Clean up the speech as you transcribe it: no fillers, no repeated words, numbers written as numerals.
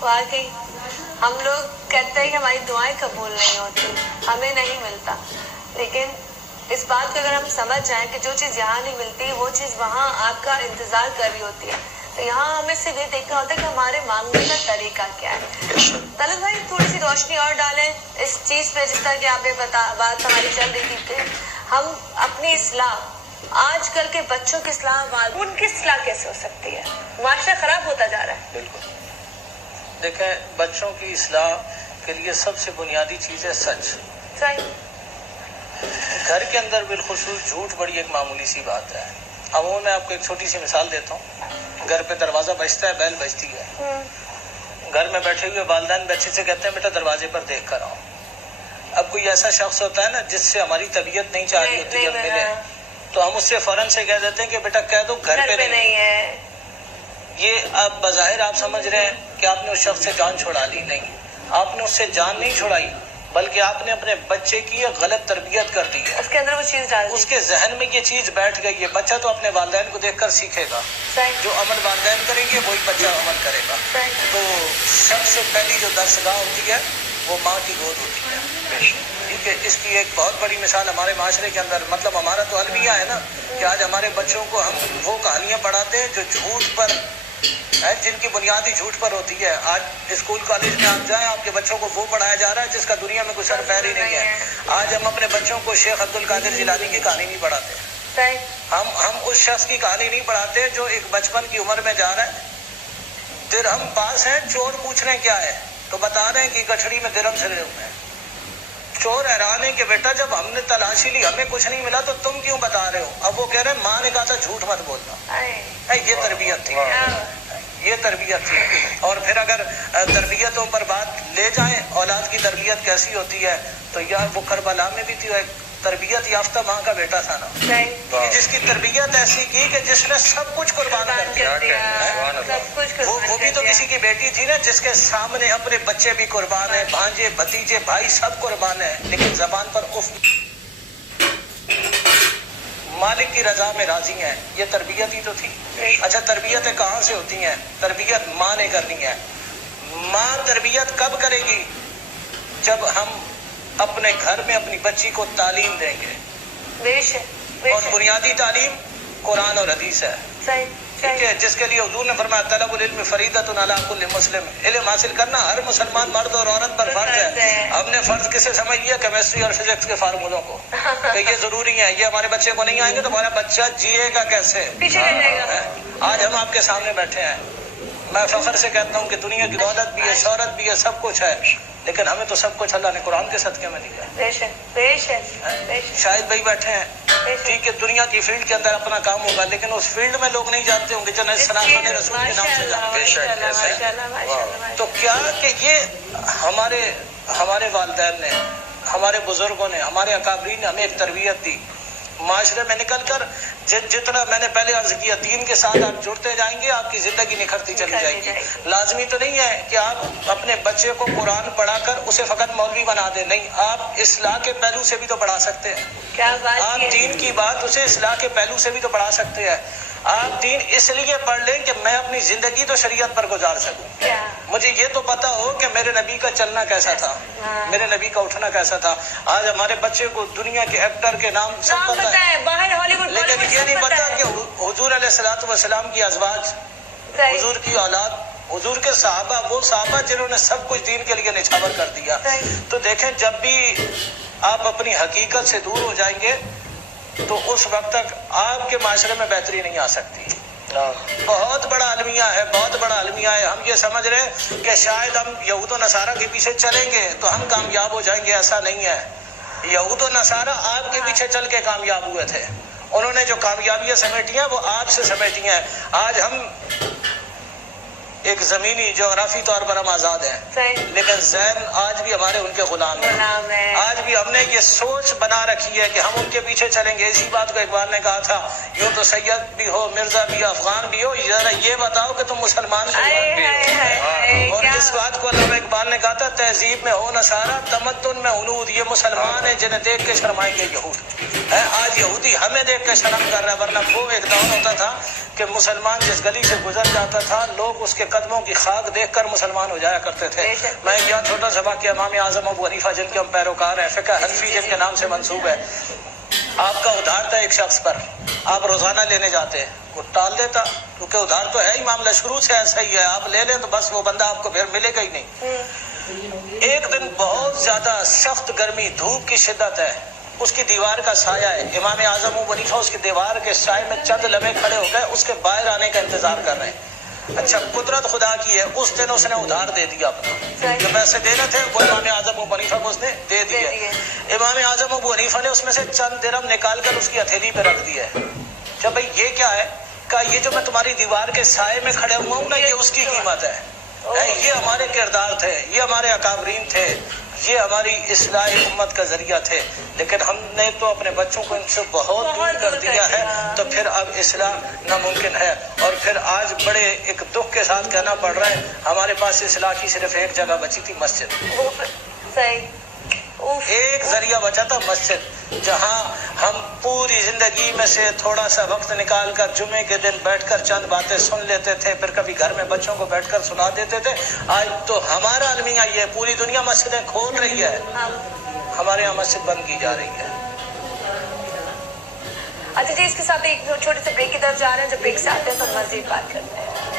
واقعی ہم لوگ کہتے ہیں کہ ہماری دعائیں قبول نہیں ہوتی، ہمیں نہیں ملتا، لیکن اس بات کو اگر ہم سمجھ جائیں کہ جو چیز یہاں نہیں ملتی وہ چیز وہاں آپ کا انتظار کر رہی ہوتی ہے، تو یہاں ہمیں صرف یہ دیکھنا ہوتا ہے کہ ہمارے مانگنے کا طریقہ کیا ہے۔ طلعت بھائی تھوڑی سی روشنی اور ڈالیں اس چیز پہ، جس طرح کہ آپ نے بات ہماری چل رہی تھی کہ ہم اپنی اصلاح، آج کل کے بچوں کی اصلاح، ان کی اصلاح کیسے ہو سکتی ہے؟ معاشرہ خراب ہوتا جا رہا ہے۔ بالکل دیکھیں، بچوں کی اصلاح کے لیے سب سے بنیادی چیز ہے سچ۔ صحیح۔ گھر کے اندر بالخصوص جھوٹ بڑی ایک معمولی سی بات ہے۔ اب وہ میں آپ کو ایک چھوٹی سی مثال دیتا ہوں۔ گھر پہ دروازہ بجتا ہے، بیل بجتی ہے، گھر میں بیٹھے ہوئے والدین بچے سے کہتے ہیں بیٹا دروازے پر دیکھ کر آؤ۔ اب کوئی ایسا شخص ہوتا ہے نا جس سے ہماری طبیعت نہیں چاہ رہی ہوتی ہے ملے، تو ہم اس سے فوراً سے کہہ دیتے ہیں کہ بیٹا کہہ دو گھر پہ نہیں ہے۔ یہ اب بظاہر آپ سمجھ رہے ہیں کہ آپ نے اس شخص سے جان چھڑا لی، نہیں، آپ نے اس سے جان نہیں چھڑائی، بلکہ آپ نے اپنے بچے کی ایک غلط تربیت کر دی ہے۔ اس کے اندر وہ چیز ڈال دی، اس کے ذہن میں یہ چیز بیٹھ گئی ہے۔ بچہ تو اپنے والدین کو دیکھ کر سیکھے گا، جو عمل والدین کریں گے وہی بچہ عمل کرے گا۔ تو سب سے پہلی جو درسگاہ ہوتی ہے وہ ماں کی گود ہوتی ہے۔ ٹھیک ہے، اس کی ایک بہت بڑی مثال ہمارے معاشرے کے اندر، مطلب ہمارا تو المیہ ہے نا کہ آج ہمارے بچوں کو ہم وہ کہانیاں پڑھاتے ہیں جو جھوٹ پر ہے، جن کی بنیادی جھوٹ پر ہوتی ہے۔ آج اسکول کالج میں آپ جائیں، آپ کے بچوں کو وہ پڑھایا جا رہا ہے جس کا دنیا میں کوئی سر پیر ہی نہیں ہے۔ آج ہم اپنے بچوں کو شیخ عبد القادر جیلانی کی کہانی نہیں پڑھاتے، ہم اس شخص کی کہانی نہیں پڑھاتے جو ایک بچپن کی عمر میں جا رہا ہے، درہم پاس ہے، چور پوچھ رہے ہیں کیا ہے تو بتا رہے ہیں کہ گٹھڑی میں درہم سلے ہوئے ہیں۔ چور حیران ہے کہ بیٹا جب ہم نے تلاشی لی ہمیں کچھ نہیں ملا تو تم کیوں بتا رہے ہو؟ اب وہ کہہ رہے ہیں ماں نے کہا تھا جھوٹ مت بولنا۔ یہ تربیت تھی، یہ تربیت تھی۔ اور پھر اگر تربیتوں پر بات لے جائیں، اولاد کی تربیت کیسی ہوتی ہے، تو یار وہ کربلا میں بھی تھی، ایک تربیت یافتہ ماں کا بیٹا تھا نا، جس کی تربیت ایسی کی کہ جس نے سب کچھ قربان کر دیا۔ وہ بھی تو کسی کی بیٹی تھی نا جس کے سامنے اپنے بچے بھی قربان ہیں، بھانجے بھتیجے بھائی سب قربان ہیں، لیکن زبان پر اف، مالک کی رضا میں راضی ہیں۔ یہ تربیت ہی تو تھی۔ اچھا، تربیتیں کہاں سے ہوتی ہیں؟ تربیت ماں نے کرنی ہے۔ ماں تربیت کب کرے گی؟ جب ہم اپنے گھر میں اپنی بچی کو تعلیم دیں گے، اور بنیادی تعلیم قرآن اور حدیث ہے، ٹھیک ہے، جس کے لیے حضور نے فرمایا طلب العلم فریضۃ علی کل مسلم، علم حاصل کرنا ہر مسلمان مرد اور عورت پر فرض ہے۔ ہم نے فرض کسے سمجھ لیا؟ کیمسٹری اور فزکس کے فارمولوں کو، کہ یہ ضروری ہے، یہ ہمارے بچے کو نہیں آئیں گے تو ہمارا بچہ جیے گا کیسے؟ آج ہم آپ کے سامنے بیٹھے ہیں، میں فخر سے کہتا ہوں کہ دنیا کی دولت بھی ہے، شہرت بھی ہے، سب کچھ ہے، لیکن ہمیں تو سب کچھ اللہ نے قرآن کے صدقے میں دیا ہے۔ شاید بھائی بیٹھے ہیں، ٹھیک ہے، دنیا کی فیلڈ کے اندر اپنا کام ہوگا، لیکن اس فیلڈ میں لوگ نہیں جانتے ہوں گے جنہیں صنعت رسول کے نام سے جانتے۔ تو کیا کہ یہ ہمارے والدین نے، ہمارے بزرگوں نے، ہمارے اکابرین نے ہمیں ایک تربیت دی۔ معاشرے میں نکل کر جتنا میں نے پہلے عرض کیا، دین کے ساتھ آپ جڑتے جائیں گے، آپ کی زندگی نکھرتی چلی جائے گی۔ لازمی تو نہیں ہے کہ آپ اپنے بچے کو قرآن پڑھا کر اسے فقط مولوی بنا دیں، نہیں، آپ اصلاح کے پہلو سے بھی تو پڑھا سکتے ہیں۔ آپ دین کی بات اسے اصلاح کے پہلو سے بھی تو پڑھا سکتے ہیں۔ آپ دین اس لیے پڑھ لیں کہ میں اپنی زندگی تو شریعت پر گزار سکوں، مجھے یہ تو پتا ہو کہ میرے نبی کا چلنا کیسا تھا، میرے نبی کا اٹھنا کیسا تھا۔ آج ہمارے بچے کو دنیا کے ایکٹر کے نام سب پتا ہے، لیکن یہ نہیں پتا کہ حضور علیہ الصلوۃ والسلام کی ازواج، حضور کی اولاد، حضور کے صحابہ، وہ صحابہ جنہوں نے سب کچھ دین کے لیے نچھاور کر دیا۔ تو دیکھیں، جب بھی آپ اپنی حقیقت سے دور ہو جائیں گے تو اس وقت تک آپ کے معاشرے میں بہتری نہیں آ سکتی۔ بہت بڑا المیہ ہے، بہت بڑا المیہ ہے. ہم یہ سمجھ رہے ہیں کہ شاید ہم یہود و نصارہ کے پیچھے چلیں گے تو ہم کامیاب ہو جائیں گے. ایسا نہیں ہے. یہود و نصارہ آپ کے پیچھے چل کے کامیاب ہوئے تھے. انہوں نے جو کامیابیاں سمیٹی ہیں وہ آپ سے سمیٹی ہیں. آج ہم ایک زمینی جغرافی طور پر ہم آزاد ہیں، لیکن ذہن آج بھی ہمارے ان کے غلام ہیں. آج بھی ہم نے یہ سوچ بنا رکھی ہے کہ ہم ان کے پیچھے چلیں گے. اسی بات کو اقبال نے کہا تھا، یوں تو سید بھی ہو، مرزا بھی ہو، افغان بھی ہو، ذرا یہ بتاؤ کہ تم مسلمان بھی ہو. اور جس بات کو علامہ اقبال نے کہا تھا، تہذیب میں ہو نصارہ، تمدن میں ہنود، یہ مسلمان ہیں جنہیں دیکھ کے شرمائیں گے یہود. آج یہودی ہمیں دیکھ کے شرم کر رہا ہے، ورنہ وہ ایک دور ہوتا تھا کہ مسلمان جس گلی سے گزر جاتا تھا لوگ اس کے قدموں کی خاک دیکھ کر مسلمان ہو جایا کرتے تھے. میں یہاں چھوٹا سا واقعہ، امام اعظم ابو حنیفہ جن کے ہم پیروکار ہیں، فقہ حنفی جن کے نام سے منسوب ہے، آپ کا ادھار تھا ایک شخص پر، آپ روزانہ لینے جاتے، وہ ٹال دیتا کیونکہ ادھار تو ہے ہی، معاملہ شروع سے ایسا ہی ہے، آپ لے لیں تو بس وہ بندہ آپ کو پھر ملے گا ہی نہیں. ایک دن بہت زیادہ سخت گرمی، دھوپ کی شدت ہے، اس کی دیوار کا سایہ ہے. امام اعظم ابو حنیفہ اس کی دیوار کے سائے میں چند لمحے کھڑے ہو گئے، اس کے باہر آنے کا انتظار کر رہے ہیں. اچھا، قدرت خدا کی ہے، اس دن اس نے ادھار دے دیا اپنا، جو پیسے دینے تھے وہ امام اعظم ابو حنیفہ کو اس نے دے دیے. امام اعظم ابو حنیفہ نے اس میں سے چند درہم نکال کر اس کی ہتھیلی پہ رکھ دیا. جب بھائی یہ کیا ہے؟ کہا یہ جو میں تمہاری دیوار کے سائے میں کھڑے ہوا ہوں نا، یہ اس کی قیمت ہے. یہ ہمارے کردار تھے، یہ ہمارے اکابرین تھے، یہ ہماری اصلاح امت کا ذریعہ تھے، لیکن ہم نے تو اپنے بچوں کو ان سے بہت دور کر دیا ہے، تو پھر اب اصلاح ناممکن ہے. اور پھر آج بڑے ایک دکھ کے ساتھ کہنا پڑ رہا ہے، ہمارے پاس اصلاح کی صرف ایک جگہ بچی تھی، مسجد. ایک ذریعہ بچا تھا، مسجد، جہاں ہم پوری زندگی میں سے تھوڑا سا وقت نکال کر جمعے کے دن بیٹھ کر چند باتیں سن لیتے تھے، پھر کبھی گھر میں بچوں کو بیٹھ کر سنا دیتے تھے. آج تو ہمارا المیہ یہ ہے، پوری دنیا مسجدیں کھول رہی ہے، ہمارے یہاں مسجد بند کی جا رہی ہے. اچھا جی، اس کے ساتھ ایک چھوٹے سے بریک کی طرف جا رہے ہیں. جب بریک سے آتے ہیں تو مزید بات کرتے ہیں.